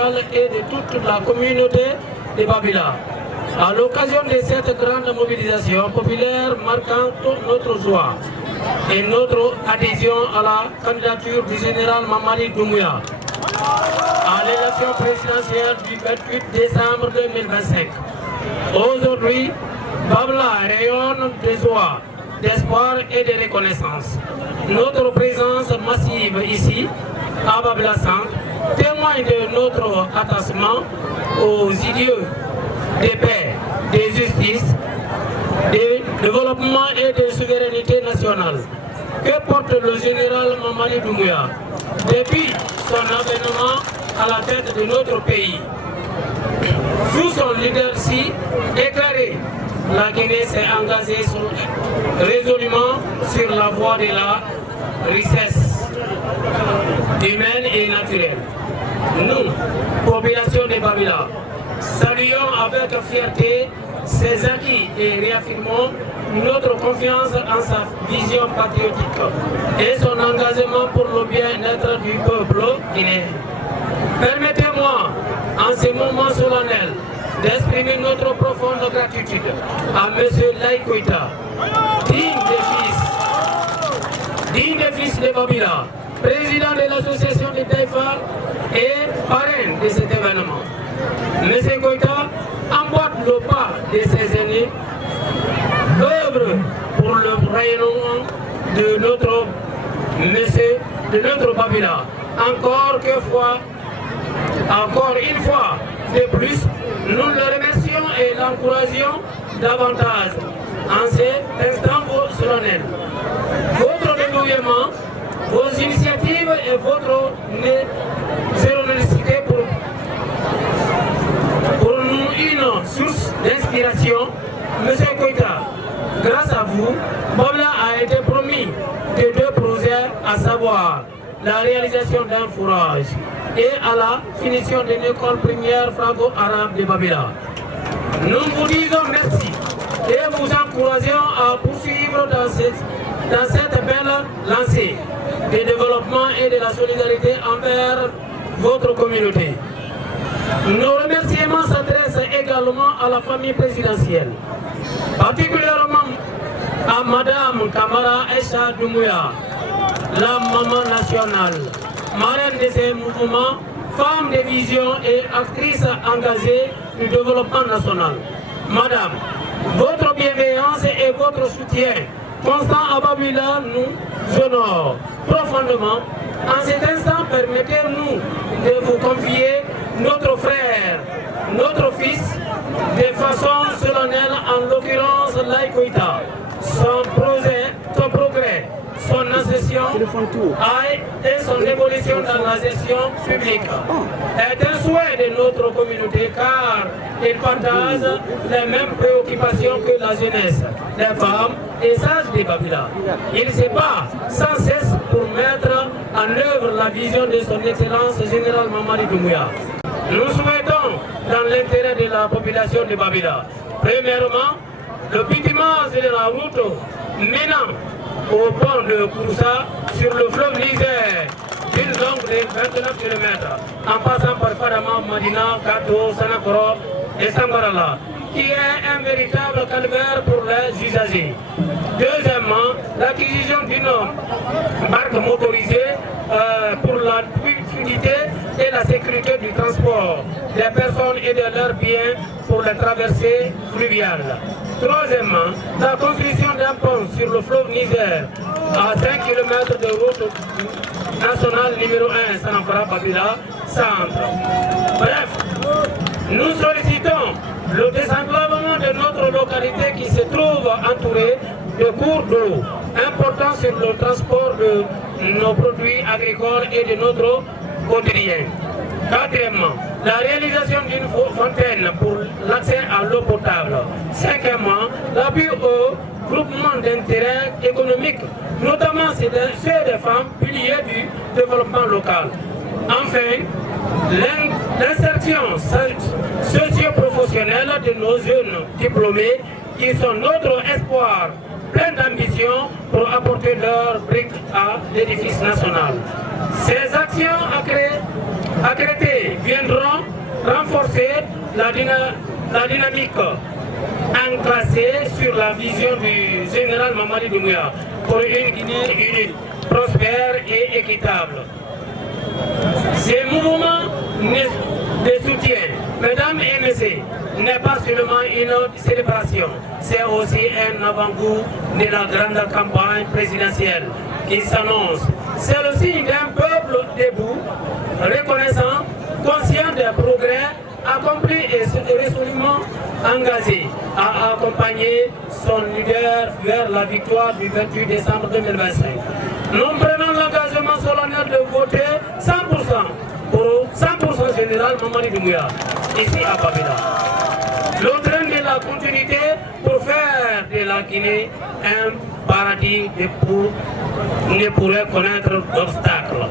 locale et de toute la communauté de Babila. À l'occasion de cette grande mobilisation populaire marquant toute notre joie et notre adhésion à la candidature du général Mamadi Doumbouya à l'élection présidentielle du 28 décembre 2025. Aujourd'hui, Babila rayonne de joie, d'espoir et de reconnaissance. Notre présence massive ici, à Babila Centre, témoigne de notre attachement aux idéaux de paix, de justice, de développement et de souveraineté nationale que porte le général Mamadi Doumbouya depuis son avènement à la tête de notre pays. Sous son leadership éclairé, la Guinée s'est engagée résolument sur la voie de la richesse humaine et naturelle. Nous, population de Babila, saluons avec fierté ses acquis et réaffirmons notre confiance en sa vision patriotique et son engagement pour le bien-être du peuple guinéen. Permettez-moi, en ce moment solennel, d'exprimer notre profonde gratitude à M. Laye Koïta, digne des fils de Babila, président de l'association de Taïfa et parrain de cet événement. M. Koïta emboîte le pas de ses aînés, œuvre pour le rayonnement de notre Babila. Encore une fois de plus, nous le remercions et l'encourageons davantage en cet instant solennel. Votre dévouement, vos initiatives et votre générosité pour nous une source d'inspiration. Monsieur Koïta, grâce à vous, Babila a été promis de deux projets, à savoir la réalisation d'un fourrage et à la finition d'une école primaire franco-arabe de Babila. Nous vous disons merci et vous encourageons à poursuivre dans cette belle lancée de développement et de la solidarité envers votre communauté. Nos remerciements s'adressent également à la famille présidentielle, particulièrement à Madame Kamara Aïcha Doumbouya, la maman nationale, marraine de ces mouvements, femme de vision et actrice engagée du développement national. Madame, votre bienveillance et votre soutien constant à Babila nous honore profondément. En cet instant, permettez-nous de vous confier notre frère, notre fils, de façon solennelle, en l'occurrence Laye Koïta. Son progrès, son accession et son évolution dans la gestion publique est un souhait de notre communauté car il partage les mêmes préoccupations que la jeunesse, les femmes et sages de Babila. Il se bat sans cesse pour mettre en œuvre la vision de son Excellence général Mamadi Doumbouya. Nous souhaitons, dans l'intérêt de la population de Babila, premièrement, le bitumage de la route menant au pont de Kouroussa sur le fleuve Niger, d'une longue de 29 km, en passant par Fadama, Madina, Kato, Sanakoro et Sangarala, qui est un véritable calvaire pour les usagers. Deuxièmement, l'acquisition d'une barque motorisée pour la fluidité et la sécurité du transport des personnes et de leurs biens pour les traversées fluviales. Troisièmement, la construction d'un pont sur le fleuve Niger à 5 km de route nationale numéro 1 Sanafara Babila Centre. Bref, nous sollicitons le désenclavement de notre localité qui se trouve entourée de cours d'eau importants sur le transport de nos produits agricoles et de notre quotidien. Quatrièmement, la réalisation d'une fontaine pour l'accès à l'eau potable. Cinquièmement, l'appui au groupement d'intérêt économique, notamment ceux des femmes, piliers du développement local. Enfin, l'insertion socio-professionnelle de nos jeunes diplômés qui sont notre espoir, plein d'ambition pour apporter leur brique à l'édifice national. Ces actions accrétés viendront renforcer la dynamique enclassée sur la vision du général Mamadi Doumbouya pour une Guinée unie, prospère et équitable. Ces mouvements de soutien, mesdames et messieurs, n'est pas seulement une célébration, c'est aussi un avant-goût de la grande campagne présidentielle qui s'annonce. C'est le signe d'un peuple debout, reconnaissant, conscient des progrès accomplis et résolument engagé à accompagner son leader vers la victoire du 28 décembre 2025. Nous prenons l'engagement solennel de voter 100% pour 100% général Mamadi Doumbouya, ici à Babila. Le train de la continuité pour faire de la Guinée un paradis ne pourrait connaître d'obstacles.